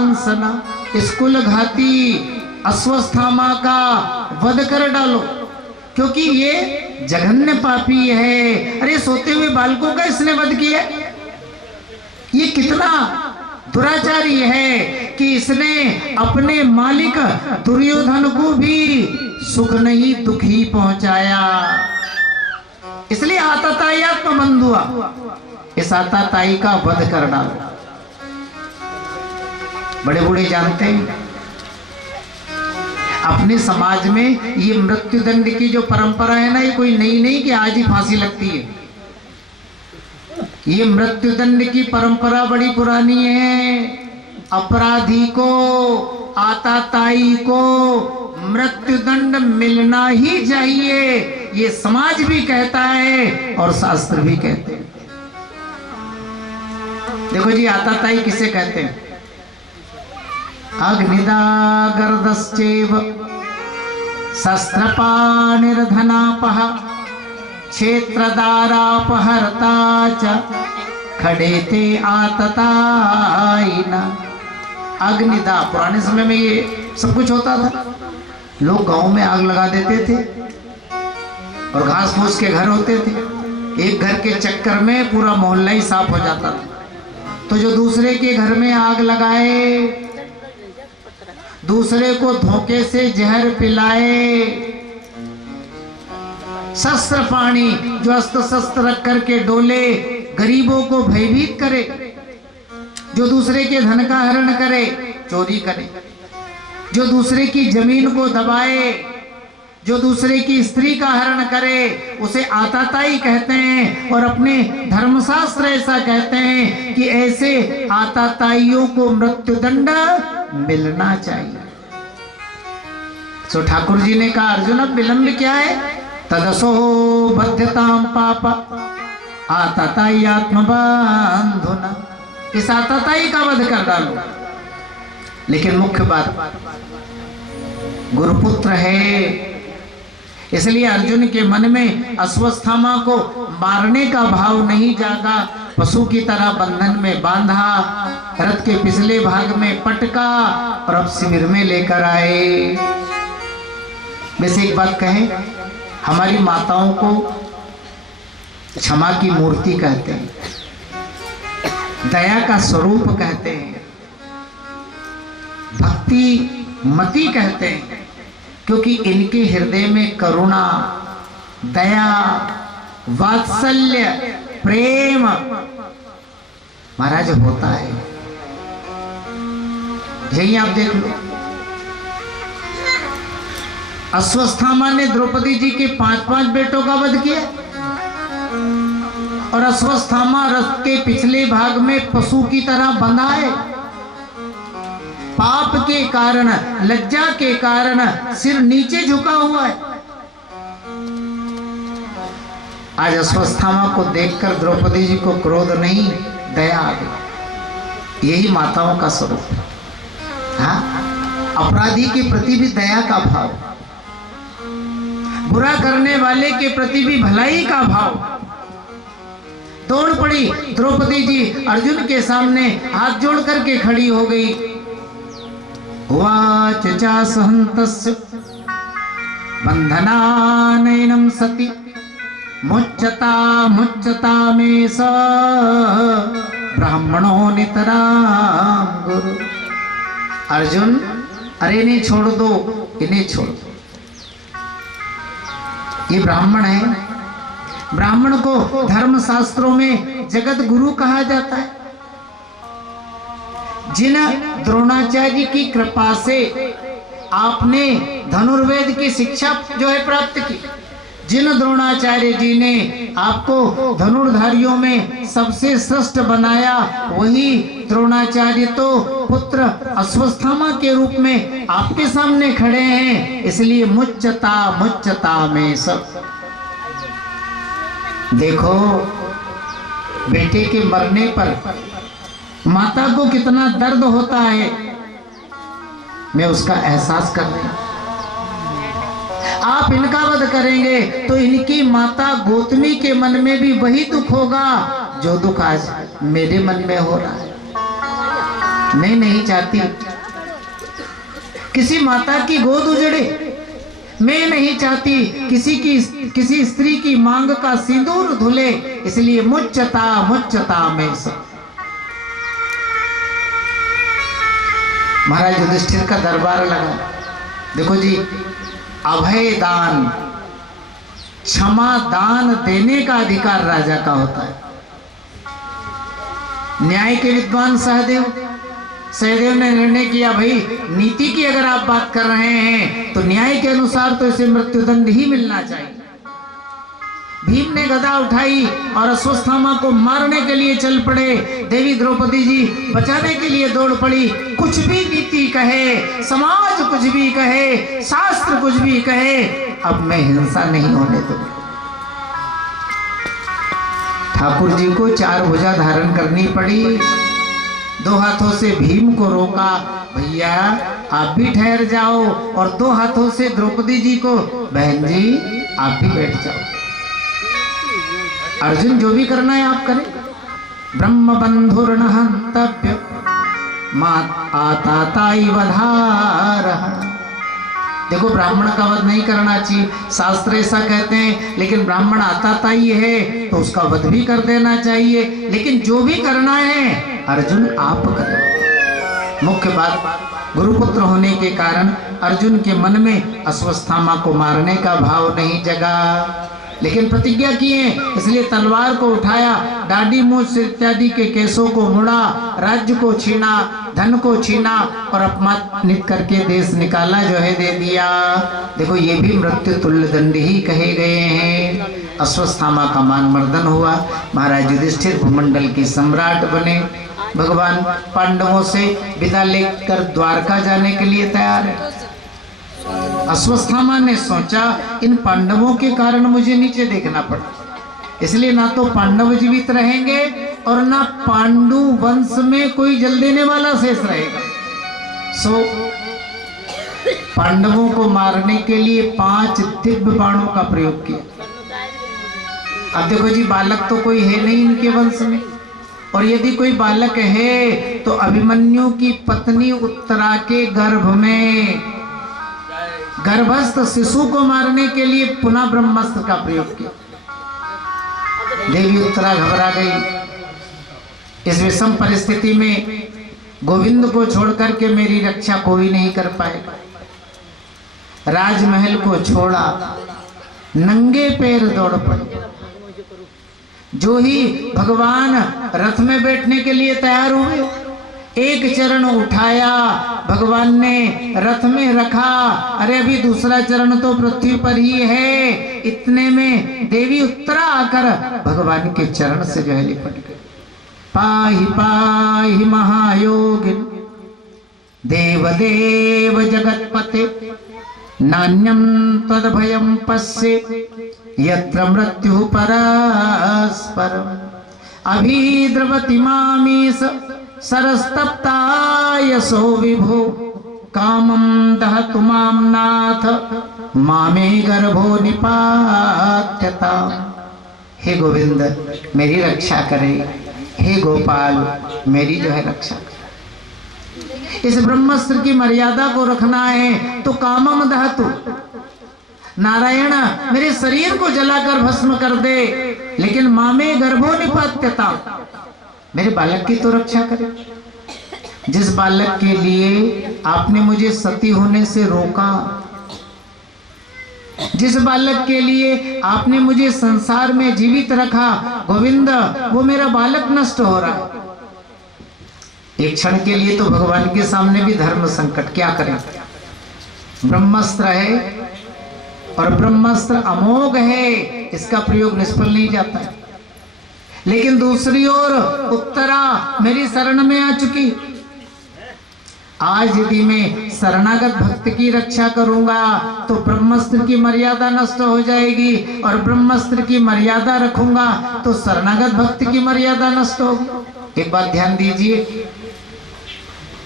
भ्रांसना, इस कुल घाती अश्वत्थामा का वध कर डालो, क्योंकि ये जघन्य पापी है। अरे सोते हुए बालकों का इसने वध किया। ये कितना दुराचारी है कि इसने अपने मालिक दुर्योधन को भी सुख नहीं दुख ही पहुंचाया। इसलिए आताताई आत्मबंध हुआ। इस आताताई का वध कर डालो। बड़े बूढ़े जानते हैं अपने समाज में ये मृत्युदंड की जो परंपरा है ना, ये कोई नई नहीं कि आज ही फांसी लगती है। ये मृत्युदंड की परंपरा बड़ी पुरानी है। अपराधी को, आताताई को मृत्युदंड मिलना ही चाहिए, ये समाज भी कहता है और शास्त्र भी कहते हैं। देखो जी, आताताई किसे कहते हैं? अग्निदागर्दश्चैव शस्त्रपाणिर्धनापः क्षेत्रदारापहर्ता च खडेते आततायिना। अग्निदा, पुराने समय में ये सब कुछ होता था। लोग गांव में आग लगा देते थे और घास फूस के घर होते थे। एक घर के चक्कर में पूरा मोहल्ला ही साफ हो जाता था। तो जो दूसरे के घर में आग लगाए, दूसरे को धोखे से जहर पिलाए, शस्त्र पाणी, जो अस्त्र शस्त्र रख करके डोले, गरीबों को भयभीत करे, जो दूसरे के धन का हरण करे, चोरी करे, जो दूसरे की जमीन को दबाए, जो दूसरे की स्त्री का हरण करे, उसे आताताई कहते हैं। और अपने धर्मशास्त्र ऐसा कहते हैं कि ऐसे आताताइयों को मृत्युदंड मिलना चाहिए। सो ठाकुर जी ने कहा, अर्जुन अब विलंब क्या है? तदसो बध्यताम पाप आताताई आत्मबंधुना। इस आताताई का वध कर डालो। लेकिन मुख्य बात, गुरुपुत्र है, इसलिए अर्जुन के मन में अश्वत्थामा को मारने का भाव नहीं जागा। पशु की तरह बंधन में बांधा, रथ के पिछले भाग में पटका और अब शिविर में लेकर आए। वैसे एक बात कहें, हमारी माताओं को क्षमा की मूर्ति कहते हैं, दया का स्वरूप कहते हैं, भक्ति मती कहते हैं, क्योंकि इनके हृदय में करुणा, दया, वात्सल्य, प्रेम महाराज होता है। यही आप देख लो, अश्वत्थामा ने द्रौपदी जी के 5-5 बेटों का वध किया और अश्वत्थामा रथ के पिछले भाग में पशु की तरह बंधा है। पाप के कारण, लज्जा के कारण सिर नीचे झुका हुआ है। आज अश्वत्थामा को देखकर द्रौपदी जी को क्रोध नहीं, दया आ गई। यही माताओं का स्वरूप। हाँ, अपराधी के प्रति भी दया का भाव, बुरा करने वाले के प्रति भी भलाई का भाव। दौड़ पड़ी द्रौपदी जी, अर्जुन के सामने हाथ जोड़ करके खड़ी हो गई। उवाच चासहन्तस्य बन्धनानैनं सति मुच्यता मुच्यता मे स ब्राह्मणो नितरां गुरु। अर्जुन, अरे इन्हें छोड़ दो, इन्हें छोड़ दो, ये ब्राह्मण है। ब्राह्मण को धर्म शास्त्रों में जगत गुरु कहा जाता है। जिन द्रोणाचार्य की कृपा से आपने धनुर्वेद की शिक्षा जो है प्राप्त की, जिन द्रोणाचार्य जी ने आपको धनुर्धारियों में सबसे श्रेष्ठ बनाया, वही द्रोणाचार्य तो पुत्र अश्वत्थामा के रूप में आपके सामने खड़े हैं। इसलिए मुच्यता मुच्यता में सब। देखो, बेटे के मरने पर माता को कितना दर्द होता है, मैं उसका एहसास कर रही हूं। आप इनका वध करेंगे तो इनकी माता गौतमी के मन में भी वही दुख होगा जो दुख आज मेरे मन में हो रहा है। नहीं चाहती किसी माता की गोद उजड़े। मैं नहीं चाहती किसी स्त्री की मांग का सिंदूर धुले। इसलिए मुच्चता में से। महाराज युधिष्ठिर का दरबार लगा। देखो जी, अभय दान, क्षमा दान देने का अधिकार राजा का होता है। न्याय के विद्वान सहदेव ने निर्णय किया, भाई नीति की अगर आप बात कर रहे हैं तो न्याय के अनुसार तो इसे मृत्युदंड ही मिलना चाहिए। भीम ने गदा उठाई और अश्वत्थामा को मारने के लिए चल पड़े। देवी द्रौपदी जी बचाने के लिए दौड़ पड़ी। कुछ भी नीति कहे, समाज कुछ भी कहे, शास्त्र कुछ भी कहे, अब मैं हिंसा नहीं होने दूंगी। ठाकुर जी को 4 भुजा धारण करनी पड़ी। 2 हाथों से भीम को रोका, भैया आप भी ठहर जाओ, और 2 हाथों से द्रौपदी जी को, बहन जी आप भी बैठ जाओ। अर्जुन जो भी करना है आप करें। ब्रह्म बंधुर्न हन्तव्य आताताई वधारः। देखो, ब्राह्मण का वध नहीं करना चाहिए, शास्त्र ऐसा कहते हैं, लेकिन ब्राह्मण आताताई है तो उसका वध भी कर देना चाहिए। लेकिन जो भी करना है अर्जुन आप करें। मुख्य बात, गुरुपुत्र होने के कारण अर्जुन के मन में अश्वत्थामा को मारने का भाव नहीं जगा, लेकिन प्रतिज्ञा किए, इसलिए तलवार को उठाया, दाढ़ी मूछ इत्यादि के केसों को मुड़ा, राज्य को छीना, धन को छीना और अपमानित करके देश निकाला, जो है दे दिया। देखो, ये भी मृत्यु तुल्य दंड ही कहे गए हैं। अश्वत्थामा का मान मर्दन हुआ। महाराज युधिष्ठिर भूमंडल के सम्राट बने। भगवान पांडवों से विदा लेकर द्वारका जाने के लिए तैयार है। अश्वत्थामा ने सोचा, इन पांडवों के कारण मुझे नीचे देखना पड़ा, इसलिए ना तो पांडव जीवित रहेंगे और ना पांडु वंश में कोई जल देने वाला शेष रहेगा। सो पांडवों को मारने के लिए 5 दिव्य बाणों का प्रयोग किया। अब देखो जी, बालक तो कोई है नहीं इनके वंश में, और यदि कोई बालक है तो अभिमन्यु की पत्नी उत्तरा के गर्भ में गर्भस्थ शिशु को मारने के लिए पुनः ब्रह्मास्त्र का प्रयोग किया। देवी उत्तरा घबरा गई। इस विषम परिस्थिति में गोविंद को छोड़कर के मेरी रक्षा कोई नहीं कर पाएगा। राजमहल को छोड़ा, नंगे पैर दौड़ पड़े। जो ही भगवान रथ में बैठने के लिए तैयार हुए, एक चरण उठाया, भगवान ने रथ में रखा। अरे अभी दूसरा चरण तो पृथ्वी पर ही है। इतने में देवी उत्तरा आकर भगवान के चरण से जो है लिपट गई। पाहि पाहि महायोगिन देवदेव जगतपते, नान्यं तद्भयं पश्ये यत्र मृत्यु परस्परम्। अभिद्रवति मामीश सरस्तप्ता यशो विभो, कामं दहतु मां नाथ मामे गर्भो निपात्यता। हे गोविंद मेरी रक्षा करे, हे गोपाल मेरी जो है रक्षा करे। इस ब्रह्मास्त्र की मर्यादा को रखना है तो कामम दहतु, नारायण मेरे शरीर को जलाकर भस्म कर दे, लेकिन मामे गर्भो निपात्यता, मेरे बालक की तो रक्षा करे। जिस बालक के लिए आपने मुझे सती होने से रोका, जिस बालक के लिए आपने मुझे संसार में जीवित रखा, गोविंद वो मेरा बालक नष्ट हो रहा है। एक क्षण के लिए तो भगवान के सामने भी धर्म संकट, क्या करें। ब्रह्मास्त्र है और ब्रह्मास्त्र अमोघ है, इसका प्रयोग निष्फल नहीं जाता है। लेकिन दूसरी ओर उत्तरा मेरी शरण में आ चुकी। आज यदि मैं शरणागत भक्त की रक्षा करूंगा तो ब्रह्मास्त्र की मर्यादा नष्ट हो जाएगी, और ब्रह्मास्त्र की मर्यादा रखूंगा तो शरणागत भक्त की मर्यादा नष्ट होगी। एक बात ध्यान दीजिए,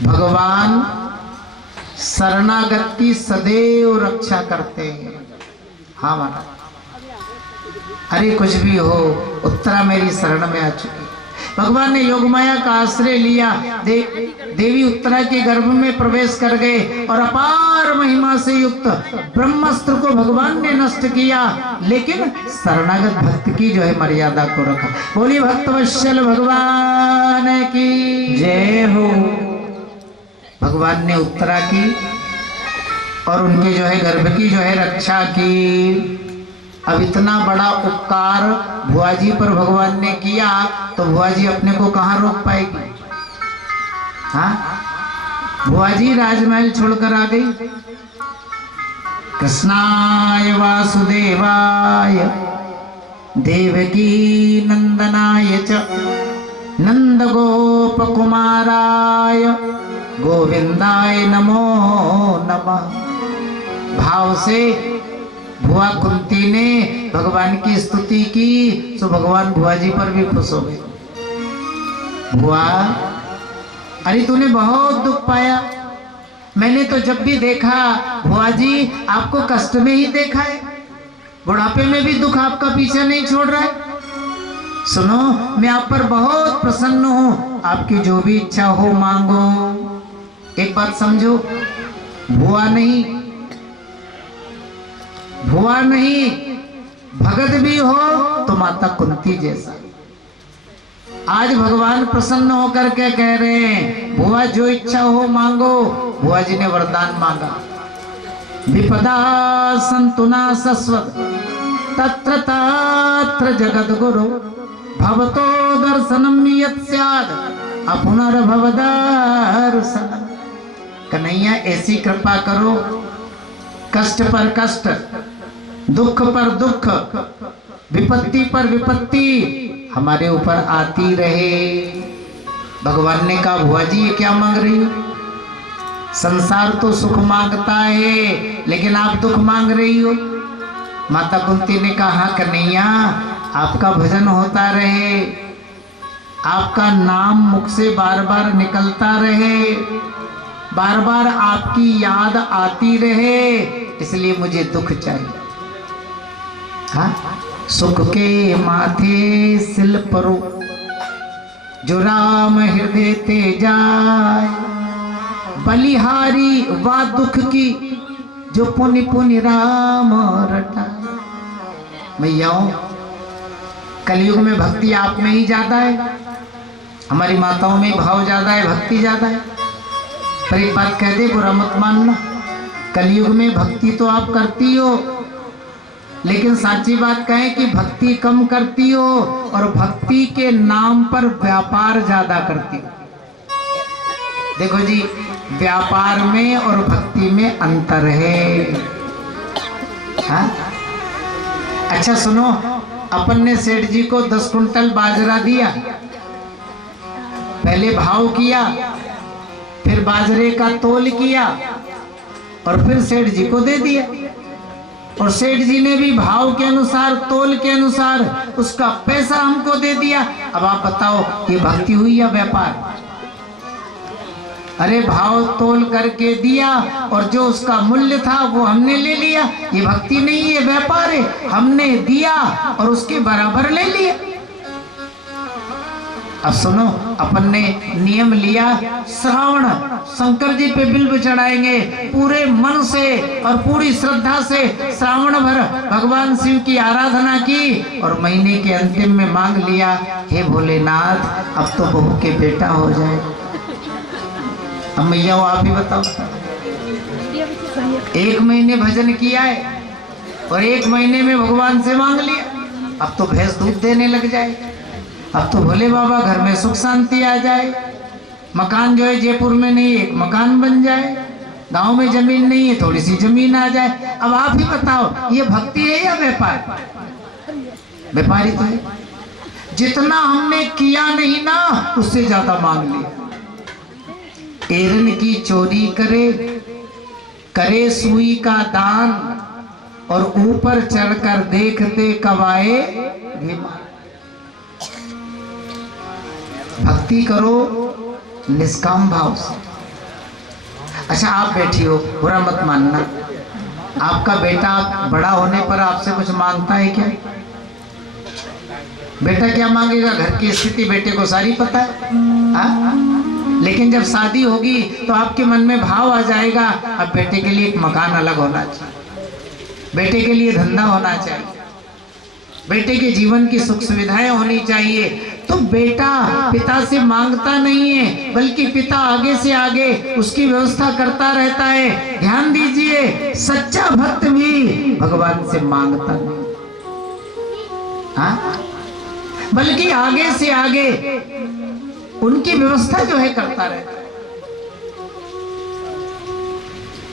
भगवान शरणागत की सदैव रक्षा करते हैं। हाँ महाराज, अरे कुछ भी हो, उत्तरा मेरी शरण में आ चुकी, भगवान ने योगमाया का आश्रय लिया। देवी उत्तरा के गर्भ में प्रवेश कर गए और अपार महिमा से युक्त ब्रह्मास्त्र को भगवान ने नष्ट किया, लेकिन शरणागत भक्त की जो है मर्यादा को रखा। बोली भक्तवत्सल भगवान की जय हो। भगवान ने उत्तरा की और उनके जो है गर्भ की जो है रक्षा की। अब इतना बड़ा उपकार भुआ जी पर भगवान ने किया तो भुआ जी अपने को कहाँ रोक पाएगी? हाँ, भुआ जी राजमहल छोड़कर आ गई। कृष्णाय वासुदेवाय देवकी नंदनाय च नंद गोप कुमाराय गोविंदाय नमो नमः। भाव से भुआ कुंती ने भगवान की स्तुति की तो भगवान भुआ जी पर भी खुश हो गए। भुआ, अरे तूने बहुत दुख पाया। मैंने तो जब भी देखा भुआ जी आपको कष्ट में ही देखा है, बुढ़ापे में भी दुख आपका पीछे नहीं छोड़ रहा है। सुनो, मैं आप पर बहुत प्रसन्न हूँ, आपकी जो भी इच्छा हो मांगो। एक बात समझो, भुआ नहीं भगत भी हो तो माता कुंती जैसा। आज भगवान प्रसन्न होकर के कह रहे हैं भुआ जो इच्छा हो मांगो। भुआ जी ने वरदान मांगा, विपदा संतुना सस्वत तत्र तत्र जगत गुरु भवतो दर्शनम यत् स्यात् अपुनर्भव दर्शनम। कन्हैया ऐसी कृपा करो, कष्ट पर कष्ट, दुख पर दुख, विपत्ति पर विपत्ति हमारे ऊपर आती रहे। भगवान ने कहा भुआ जी ये क्या मांग रही हो? संसार तो सुख मांगता है लेकिन आप दुख मांग रही हो। माता कुंती ने कहा कन्हैया आपका भजन होता रहे, आपका नाम मुख से बार बार निकलता रहे, बार बार आपकी याद आती रहे, इसलिए मुझे दुख चाहिए। हाँ? सुख के माथे सिल परो जो राम हृदय ते जाए, बलिहारी वा दुख की जो पुनि पुनि राम रटा। मैयाओं, कलयुग में भक्ति आप में ही ज्यादा है, हमारी माताओं में भाव ज्यादा है, भक्ति ज्यादा है। पर एक बात कह दे, बुरा मत मानना, कलयुग में भक्ति तो आप करती हो, लेकिन साची बात कहें कि भक्ति कम करती हो और भक्ति के नाम पर व्यापार ज्यादा करती हो। देखो जी, व्यापार में और भक्ति में अंतर है। हाँ? अच्छा सुनो, अपन ने सेठ जी को 10 कुंटल बाजरा दिया, पहले भाव किया, फिर बाजरे का तोल किया और फिर सेठ जी को दे दिया, और सेठ जी ने भी भाव के अनुसार, तोल के अनुसार उसका पैसा हमको दे दिया। अब आप बताओ ये भक्ति हुई या व्यापार? अरे भाव तोल करके दिया और जो उसका मूल्य था वो हमने ले लिया, ये भक्ति नहीं है, व्यापार है। हमने दिया और उसके बराबर ले लिया। अब सुनो, अपन ने नियम लिया, श्रावण शंकर जी पे बिल्व चढ़ाएंगे, पूरे मन से और पूरी श्रद्धा से श्रावण भर भगवान शिव की आराधना की और महीने के अंतिम में मांग लिया, हे भोलेनाथ अब तो बहू के बेटा हो जाए। अब मैया आप ही बताओ, 1 महीने भजन किया है और 1 महीने में भगवान से मांग लिया, अब तो भैंस दूध देने लग जाए, अब तो भोले बाबा घर में सुख शांति आ जाए, मकान जो है जयपुर में नहीं एक मकान बन जाए, गांव में जमीन नहीं है थोड़ी सी जमीन आ जाए। अब आप ही बताओ ये भक्ति है या व्यापार? व्यापारी तो है। जितना हमने किया नहीं ना उससे ज्यादा मांग लिया। एरन की चोरी करे, करे सुई का दान और ऊपर चढ़कर देखते कवाए विमान। भक्ति करो निष्काम भाव से। अच्छा आप बैठी हो, बुरा मत मानना, आपका बेटा बड़ा होने पर आपसे कुछ मांगता है क्या? बेटा क्या मांगेगा, घर की स्थिति बेटे को सारी पता है। लेकिन जब शादी होगी तो आपके मन में भाव आ जाएगा, अब बेटे के लिए एक मकान अलग होना चाहिए, बेटे के लिए धंधा होना चाहिए, बेटे के जीवन की सुख सुविधाएं होनी चाहिए। तो बेटा पिता से मांगता नहीं है, बल्कि पिता आगे से आगे उसकी व्यवस्था करता रहता है। ध्यान दीजिए, सच्चा भक्त भी भगवान से मांगता नहीं, बल्कि आगे से आगे उनकी व्यवस्था जो है करता रहता है।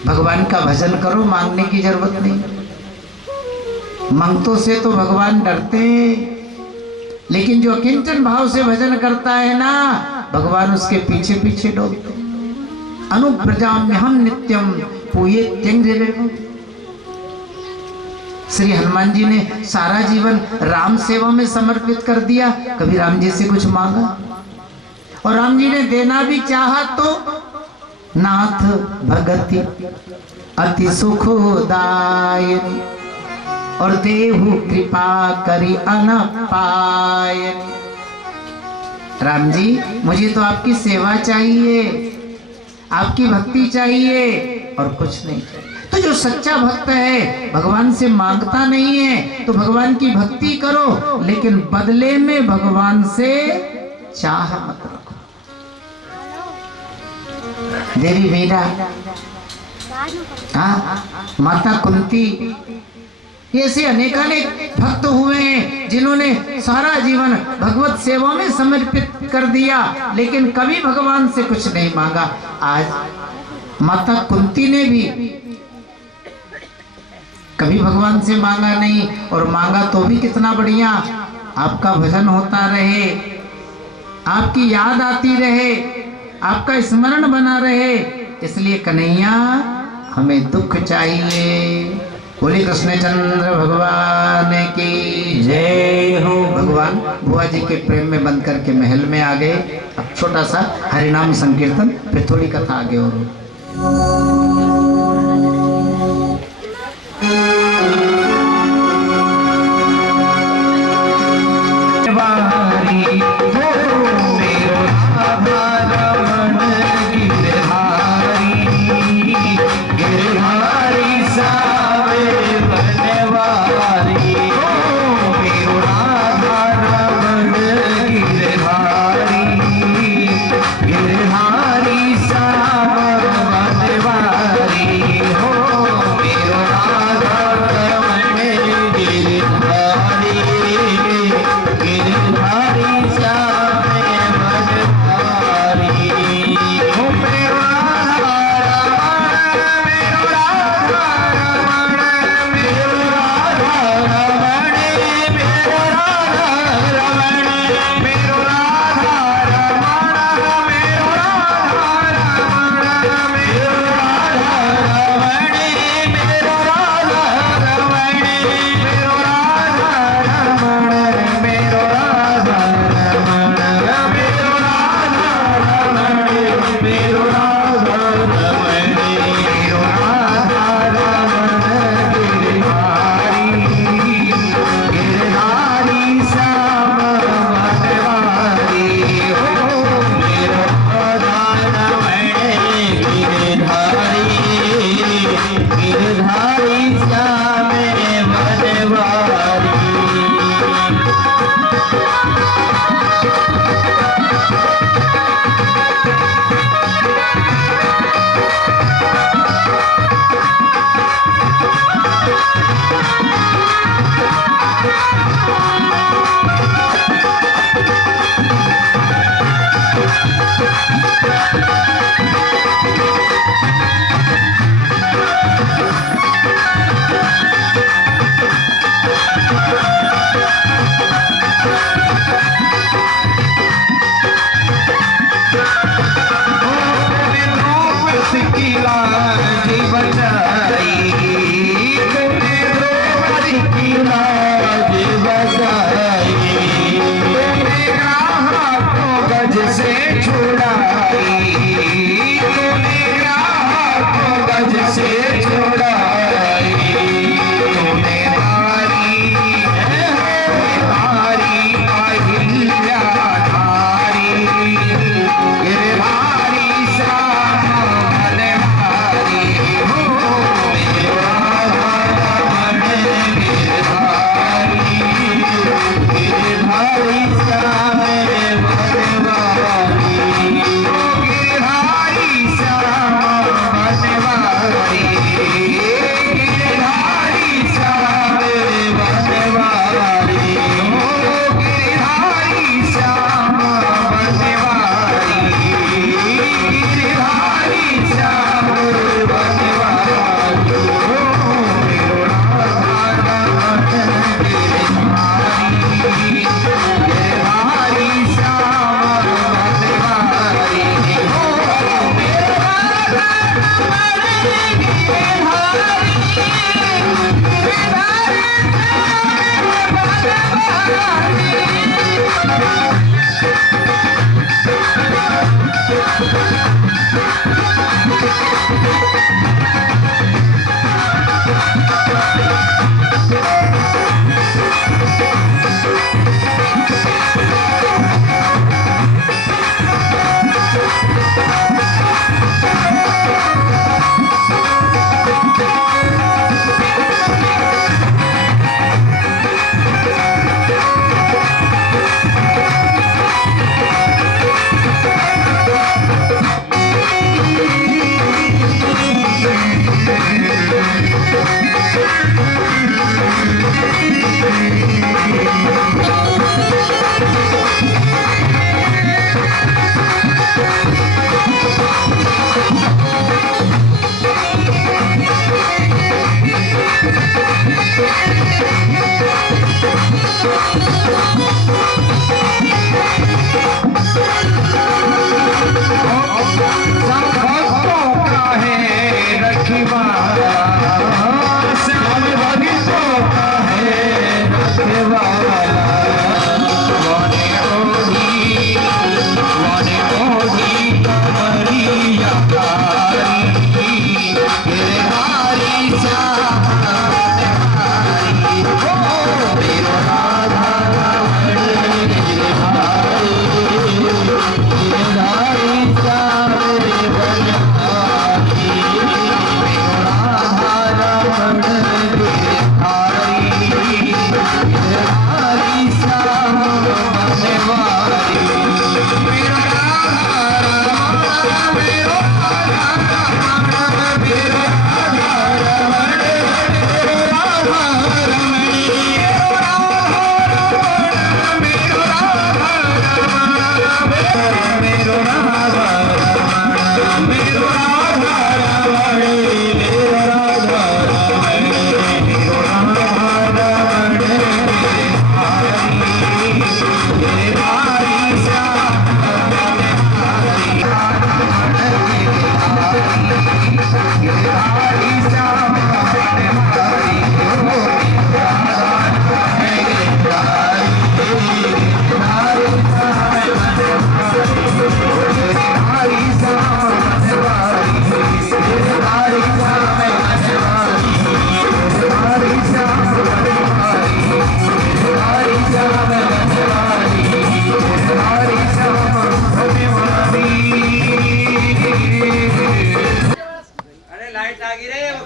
भगवान का भजन करो, मांगने की जरूरत नहीं। मंगतों से तो भगवान डरते हैं, लेकिन जो किंचन भाव से भजन करता है ना, भगवान उसके पीछे पीछे डोलते। अनुप्रजाम्य हम नित्यम पूये त्यंग। श्री हनुमान जी ने सारा जीवन राम सेवा में समर्पित कर दिया, कभी राम जी से कुछ मांगा? और राम जी ने देना भी चाहा तो नाथ भगति अति सुखदायिनी और देहु कृपा करी अनपायनी। राम जी मुझे तो आपकी सेवा चाहिए, आपकी भक्ति चाहिए और कुछ नहीं। तो जो सच्चा भक्त है भगवान से मांगता नहीं है, तो भगवान की भक्ति करो, लेकिन बदले में भगवान से चाह मत रखो। देवी मीरा, माता कुंती, ऐसे अनेकानेक भक्त हुए हैं जिन्होंने सारा जीवन भगवत सेवा में समर्पित कर दिया, लेकिन कभी भगवान से कुछ नहीं मांगा। आज माता कुंती ने भी कभी भगवान से मांगा नहीं, और मांगा तो भी कितना बढ़िया, आपका भजन होता रहे, आपकी याद आती रहे, आपका स्मरण बना रहे। इसलिए कन्हैया हमें दुख चाहिए। बोले कृष्णचंद्र भगवान की जय हो। भगवान बुआ जी के प्रेम में बंद करके महल में आ गए। अब छोटा सा हरिनाम संकीर्तन, फिर थोड़ी कथा आगे और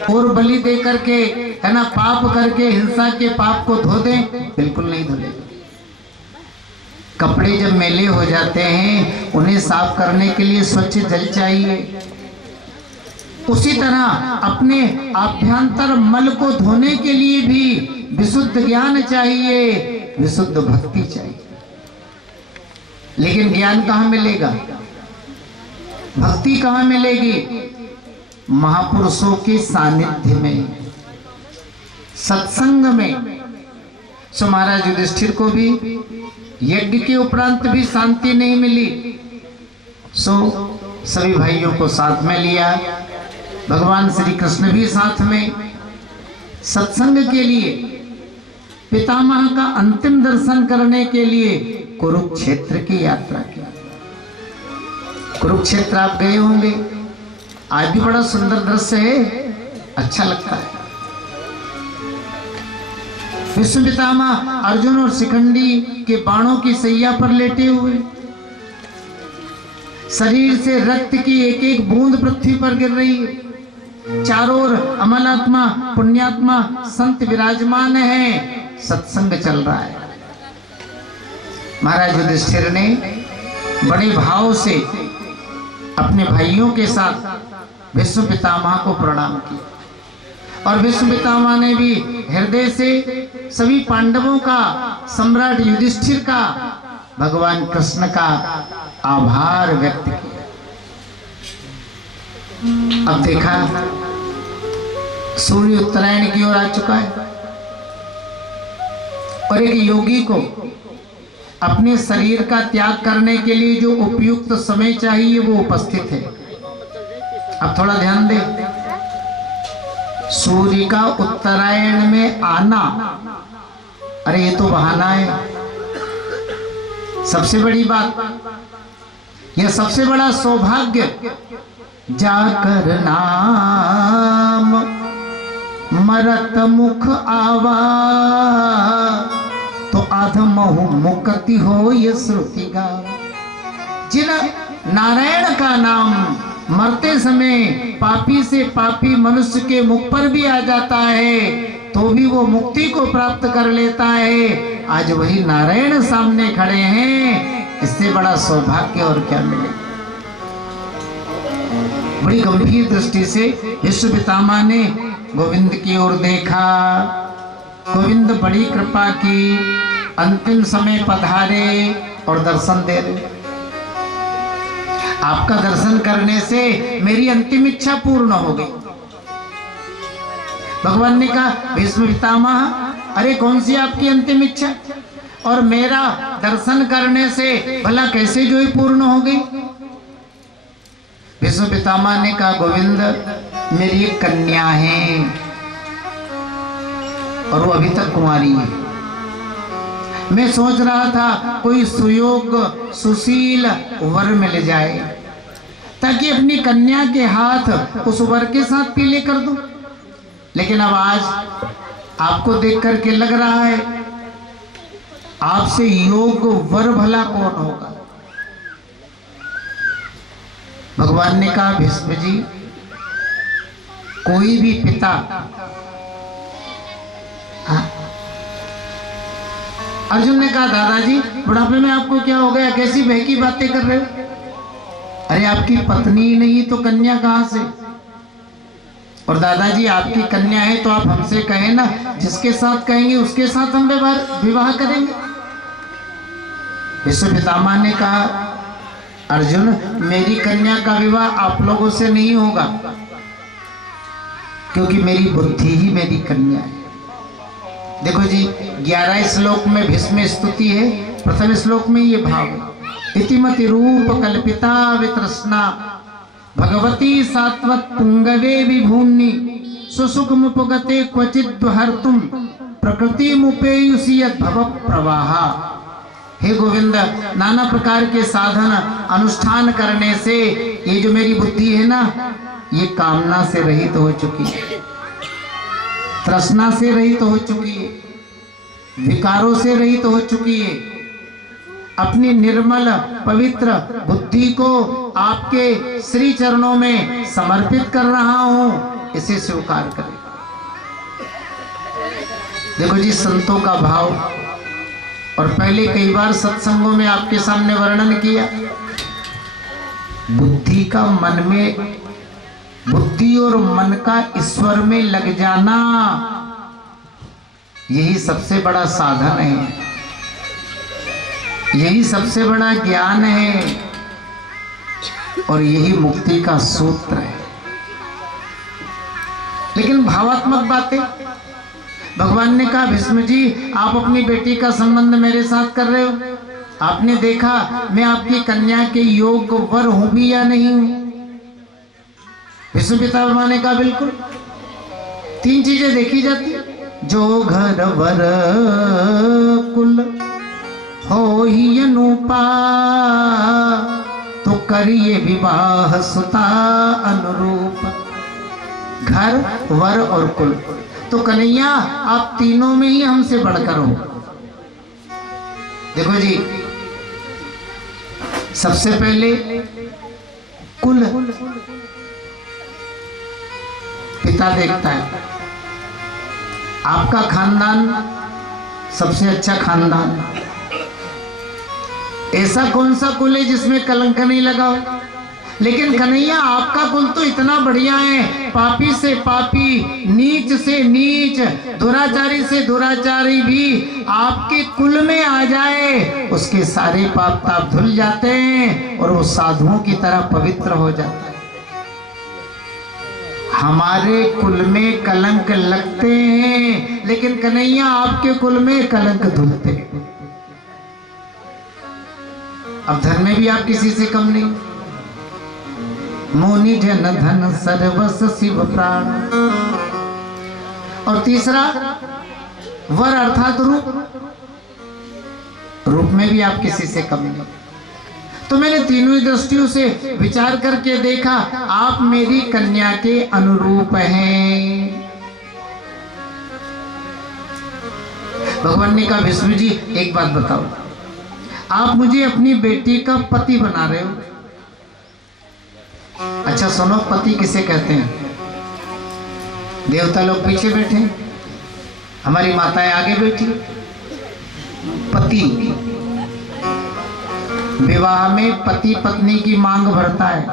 और बलि दे करके, है ना, पाप करके हिंसा के पाप को धो दें? बिल्कुल नहीं धो देंगे। कपड़े जब मैले हो जाते हैं उन्हें साफ करने के लिए स्वच्छ जल चाहिए। उसी तरह अपने आभ्यंतर मल को धोने के लिए भी विशुद्ध ज्ञान चाहिए, विशुद्ध भक्ति चाहिए। लेकिन ज्ञान कहाँ मिलेगा, भक्ति कहाँ मिलेगी? महापुरुषों के सानिध्य में, सत्संग में। सो महाराज युधिष्ठिर को भी यज्ञ के उपरांत भी शांति नहीं मिली। सो सभी भाइयों को साथ में लिया, भगवान श्री कृष्ण भी साथ में, सत्संग के लिए, पितामह का अंतिम दर्शन करने के लिए कुरुक्षेत्र की यात्रा की। कुरुक्षेत्र आप गए होंगे, आज भी बड़ा सुंदर दृश्य है, अच्छा लगता है। विष्णु पितामह अर्जुन और शिखंडी के बाणों की सैया पर लेटे हुए, शरीर से रक्त की एक एक बूंद पृथ्वी पर गिर रही है। चारों ओर अमलात्मा पुण्यात्मा संत विराजमान है, सत्संग चल रहा है। महाराज युधिष्ठिर ने बड़े भाव से अपने भाइयों के साथ विष्णु पितामह को प्रणाम किया और विष्णु पितामह ने भी हृदय से सभी पांडवों का, सम्राट युधिष्ठिर का, भगवान कृष्ण का आभार व्यक्त किया। अब देखा सूर्य उत्तरायण की ओर आ चुका है और एक योगी को अपने शरीर का त्याग करने के लिए जो उपयुक्त समय चाहिए वो उपस्थित है। अब थोड़ा ध्यान दे, सूर्य का उत्तरायण में आना, अरे ये तो बहाना है। सबसे बड़ी बात, यह सबसे बड़ा सौभाग्य, जाकर नाम मरत मुख आवा तो आधमहु मुक्ति हो ये श्रुति गा। जिन नारायण का नाम मरते समय पापी से पापी मनुष्य के मुख पर भी आ जाता है तो भी वो मुक्ति को प्राप्त कर लेता है। आज वही नारायण सामने खड़े हैं, इससे बड़ा सौभाग्य और क्या मिलेगा। बड़ी गंभीर दृष्टि से विष्णु पितामह ने गोविंद की ओर देखा। गोविंद बड़ी कृपा की, अंतिम समय पधारे और दर्शन दे रहे। आपका दर्शन करने से मेरी अंतिम इच्छा पूर्ण हो गई। भगवान ने कहा, भीष्म पितामह, अरे कौन सी आपकी अंतिम इच्छा, और मेरा दर्शन करने से भला कैसे जो ही पूर्ण हो गई। भीष्म पितामह ने कहा, गोविंद, मेरी एक कन्या है और वो अभी तक कुंवारी है। मैं सोच रहा था कोई सुयोग सुशील वर मिल जाए ताकि अपनी कन्या के हाथ उस वर के साथ पीले कर दूं। लेकिन अब आज आपको देख करके लग रहा है आपसे योग वर भला कौन होगा। भगवान ने कहा, भीष्म जी, कोई भी पिता, हाँ? अर्जुन ने कहा, दादाजी बुढ़ापे में आपको क्या हो गया, कैसी बहकी बातें कर रहे हो। अरे आपकी पत्नी नहीं तो कन्या कहां से, और दादाजी आपकी कन्या है तो आप हमसे कहें ना, जिसके साथ कहेंगे उसके साथ हम विवाह करेंगे। विष्णु पितामह ने कहा, अर्जुन, मेरी कन्या का विवाह आप लोगों से नहीं होगा क्योंकि मेरी बुद्धि ही मेरी कन्या है। देखो जी, 11 श्लोक में भीष्म स्तुति है, प्रथम श्लोक में ये भाव है, इतिमति रूप कल्पिता वितृष्णा भगवती सात्वत पुंगवे विभूनि सुसुखमुपगते क्वचिद् हर्तुम प्रकृति मुपेयुषि यद्भव प्रवाहा। हे गोविंद, नाना प्रकार के साधन अनुष्ठान करने से ये जो मेरी बुद्धि है ना, ये कामना से रहित हो चुकी है, तृष्णा से रहित हो चुकी है, विकारों से रहित हो चुकी है। अपनी निर्मल पवित्र बुद्धि को आपके श्री चरणों में समर्पित कर रहा हूं इसे स्वीकार करें। देखो जी, संतों का भाव, और पहले कई बार सत्संगों में आपके सामने वर्णन किया, बुद्धि का मन में, बुद्धि और मन का ईश्वर में लग जाना, यही सबसे बड़ा साधन है, यही सबसे बड़ा ज्ञान है, और यही मुक्ति का सूत्र है। लेकिन भावात्मक बातें, भगवान ने कहा भीष्म जी आप अपनी बेटी का संबंध मेरे साथ कर रहे हो, आपने देखा मैं आपकी कन्या के योग्य वर हूं भी या नहीं हूं? भीष्म पितामह ने कहा बिल्कुल। 3 चीजें देखी जाती, जो घर वर कुल हो ही अनुपा, तो करिए विवाह सुता अनुरूप। घर, वर और कुल, तो कन्हैया आप तीनों में ही हमसे बढ़कर हो। देखो जी, सबसे पहले कुल, पिता देखता है आपका खानदान सबसे अच्छा खानदान, ऐसा कौन सा कुल है जिसमें कलंक नहीं लगा हो? लेकिन कन्हैया आपका कुल तो इतना बढ़िया है, पापी से पापी, नीच से नीच, दुराचारी से दुराचारी भी आपके कुल में आ जाए, उसके सारे पाप ताप धुल जाते हैं और वो साधुओं की तरह पवित्र हो जाता है। हमारे कुल में कलंक लगते हैं, लेकिन कन्हैया आपके कुल में कलंक धुलते हैं। अब धन में भी आप किसी से कम नहीं। मोनि जन धन सर्वस शिव प्राण। और तीसरा वर अर्थात रूप, रूप में भी आप किसी से कम नहीं। तो मैंने तीनों दृष्टियों से विचार करके देखा, आप मेरी कन्या के अनुरूप हैं। भगवान ने कहा भीष्म जी एक बात बताओ, आप मुझे अपनी बेटी का पति बना रहे हो। अच्छा सुनो, पति किसे कहते हैं? देवता लोग पीछे बैठे, हमारी माताएं आगे बैठी। पति, विवाह में पति पत्नी की मांग भरता है,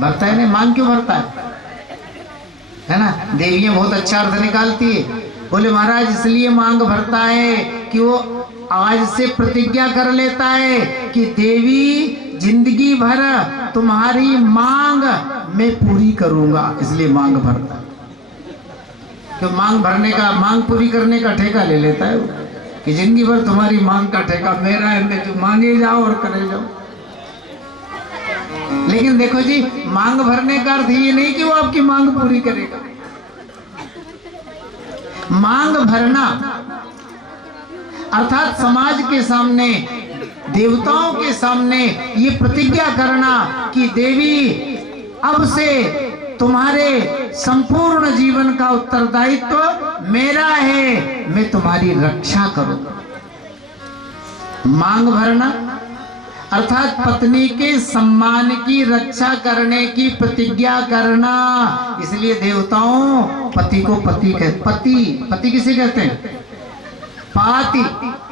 भरता है ना? मांग क्यों भरता है ना? देवियां बहुत अच्छा अर्थ निकालती है, बोले महाराज इसलिए मांग भरता है कि वो आज से प्रतिज्ञा कर लेता है कि देवी जिंदगी भर तुम्हारी मांग मैं पूरी करूंगा, इसलिए मांग भरता है। तो मांग भरने का, मांग पूरी करने का ठेका ले लेता है कि जिंदगी भर तुम्हारी मांग का ठेका मेरा है, मैं तो मांगे जाओ और करे जाओ। लेकिन देखो जी, मांग भरने का अर्थ ये नहीं कि वो आपकी मांग पूरी करेगा। मांग भरना अर्थात समाज के सामने, देवताओं के सामने ये प्रतिज्ञा करना कि देवी अब से तुम्हारे संपूर्ण जीवन का उत्तरदायित्व मेरा है, मैं तुम्हारी रक्षा करूंगा। मांग भरना अर्थात पत्नी के सम्मान की रक्षा करने की प्रतिज्ञा करना। इसलिए देवताओं पति को पति कहते, पति किसे कहते हैं? पाति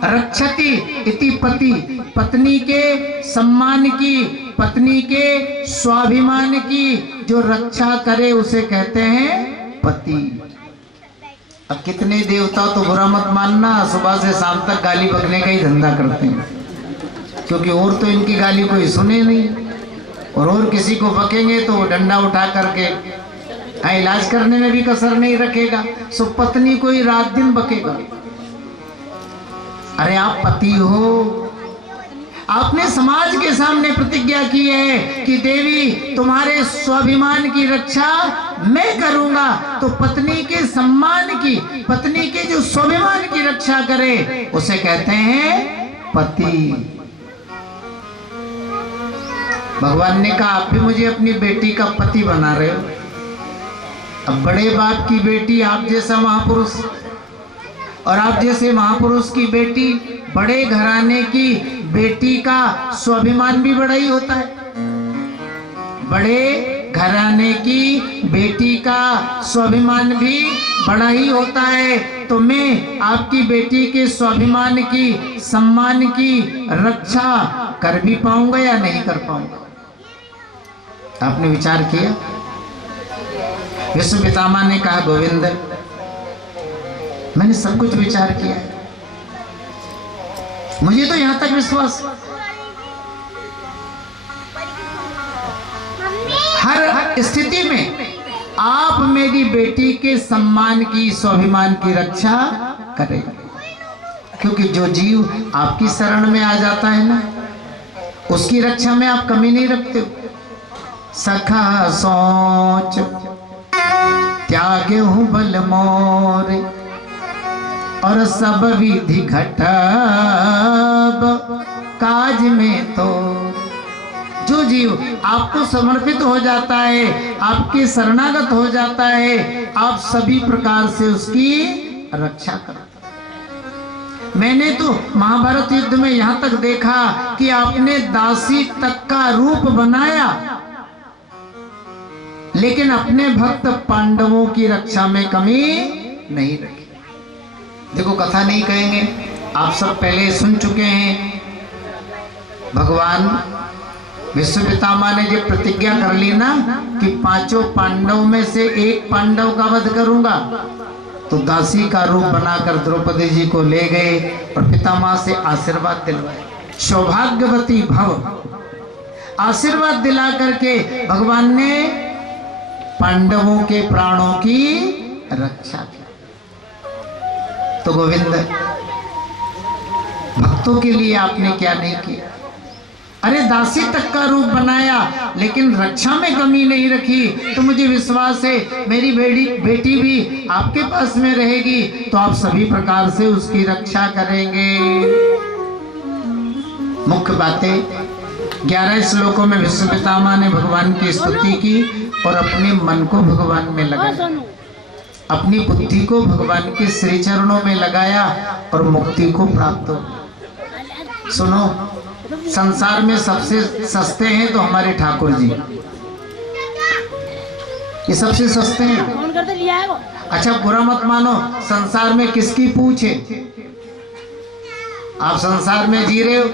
रक्षति इति पति। पत्नी के सम्मान की, पत्नी के स्वाभिमान की जो रक्षा करे उसे कहते हैं पति। अब कितने देवता तो बुरा मत मानना, सुबह से शाम तक गाली बकने का ही धंधा करते हैं, क्योंकि और तो इनकी गाली कोई सुने नहीं, और किसी को बकेंगे तो डंडा उठा करके इलाज करने में भी कसर नहीं रखेगा। सो पत्नी को ही रात दिन बकेगा। अरे आप पति हो, आपने समाज के सामने प्रतिज्ञा की है कि देवी तुम्हारे स्वाभिमान की रक्षा मैं करूंगा, तो पत्नी के सम्मान की, पत्नी के जो स्वाभिमान की रक्षा करे उसे कहते हैं पति। भगवान ने कहा आप भी मुझे अपनी बेटी का पति बना रहे हो। अब बड़े बाप की बेटी, आप जैसा महापुरुष, और आप जैसे महापुरुष की बेटी, बड़े घराने की बेटी का स्वाभिमान भी बड़ा ही होता है। बड़े घराने की बेटी का स्वाभिमान भी बड़ा ही होता है। तो मैं आपकी बेटी के स्वाभिमान की, सम्मान की रक्षा कर भी पाऊंगा या नहीं कर पाऊंगा? आपने विचार किया? विश्व पितामह ने कहा, गोविंद मैंने सब कुछ विचार किया है, मुझे तो यहां तक विश्वास, हर स्थिति में आप मेरी बेटी के सम्मान की, स्वाभिमान की रक्षा करेंगे। क्योंकि जो जीव आपकी शरण में आ जाता है ना, उसकी रक्षा में आप कमी नहीं रखते हो। सखा सोच त्यागे हूं बल मोर, और सब विधि घटब काज में तो। जो जीव आपको समर्पित हो जाता है, आपके शरणागत हो जाता है, आप सभी प्रकार से उसकी रक्षा करते हैं। मैंने तो महाभारत युद्ध में यहां तक देखा कि आपने दासी तक का रूप बनाया, लेकिन अपने भक्त पांडवों की रक्षा में कमी नहीं रखी। देखो, कथा नहीं कहेंगे, आप सब पहले सुन चुके हैं। भगवान विश्व पितामह ने जब प्रतिज्ञा कर ली ना कि पांचों पांडव में से एक पांडव का वध करूंगा, तो दासी का रूप बनाकर द्रौपदी जी को ले गए और पितामह से आशीर्वाद दिलवाए। सौभाग्यवती भव, आशीर्वाद दिला करके भगवान ने पांडवों के प्राणों की रक्षा की। तो गोविंद, भक्तों के लिए आपने क्या नहीं किया? अरे दासी तक का रूप बनाया, लेकिन रक्षा में कमी नहीं रखी। तो मुझे विश्वास है मेरी बेटी भी आपके पास में रहेगी, तो आप सभी प्रकार से उसकी रक्षा करेंगे। मुख्य बातें 11 श्लोकों में विश्व पितामह ने भगवान की स्तुति की और अपने मन को भगवान में लगाया, अपनी बुद्धि को भगवान के श्री चरणों में लगाया और मुक्ति को प्राप्त हो। सुनो, संसार में सबसे सस्ते हैं तो हमारे ठाकुर जी, ये सबसे सस्ते हैं। अच्छा, बुरा मत मानो, संसार में किसकी पूछ है? आप संसार में जी रहे हो,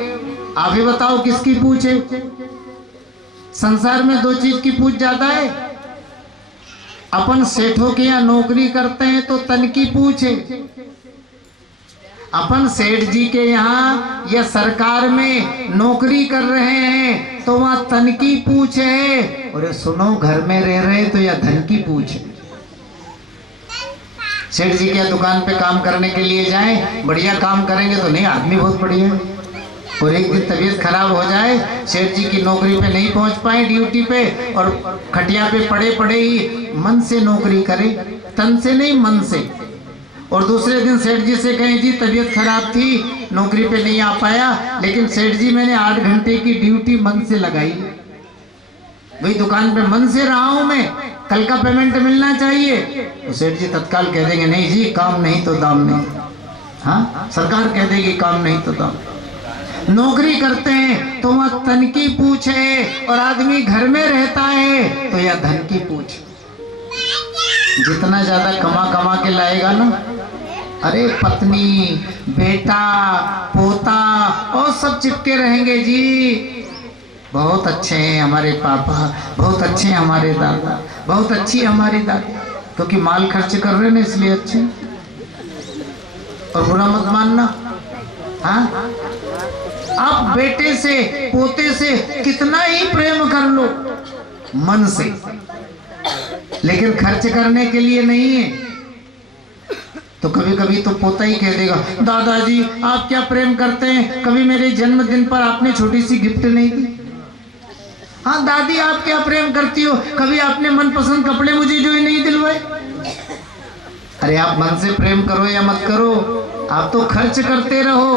आप ही बताओ किसकी पूछ है? संसार में दो चीज की पूछ ज्यादा है। अपन सेठों के यहाँ नौकरी करते हैं तो तन की पूछ है, अपन सेठ जी के यहाँ या सरकार में नौकरी कर रहे हैं तो वहां तन की पूछ है। और सुनो, घर में रह रहे तो या धन की पूछ है। सेठ जी के दुकान पे काम करने के लिए जाएं, बढ़िया काम करेंगे तो नहीं, आदमी बहुत बढ़िया है, और एक दिन तबीयत खराब हो जाए, सेठ जी की नौकरी पे नहीं पहुंच पाए ड्यूटी पे, और खटिया पे पड़े पड़े ही मन से नौकरी करें, तन से नहीं मन से। और दूसरे दिन सेठ जी से कहें, जी तबीयत खराब थी, नौकरी पे नहीं आ पाया, लेकिन सेठ जी मैंने 8 घंटे की ड्यूटी मन से लगाई, भाई दुकान पे मन से रहा हूं मैं, कल का पेमेंट मिलना चाहिए। तो सेठ जी तत्काल कह देंगे, नहीं जी काम नहीं तो दाम नहीं। हाँ, सरकार कह देगी काम नहीं तो दाम। नौकरी करते हैं तो वह तन की पूछ है, और आदमी घर में रहता है तो यह धन की पूछ। जितना ज्यादा कमा के लाएगा ना, अरे पत्नी, बेटा, पोता और सब चिपके रहेंगे, जी बहुत अच्छे हैं हमारे पापा, बहुत अच्छे हैं हमारे दादा, बहुत अच्छी है हमारी दादी, क्योंकि माल खर्च कर रहे हैं ना इसलिए अच्छे। और बुरा मत मानना, हाँ, आप बेटे से, पोते से कितना ही प्रेम कर लो मन से, लेकिन खर्च करने के लिए नहीं है। तो कभी कभी तो पोता ही कह देगा, दादाजी आप क्या प्रेम करते हैं, कभी मेरे जन्मदिन पर आपने छोटी सी गिफ्ट नहीं दी। हाँ दादी आप क्या प्रेम करती हो, कभी आपने मनपसंद कपड़े मुझे जो ही नहीं दिलवाए। अरे आप मन से प्रेम करो या मत करो, आप तो खर्च करते रहो,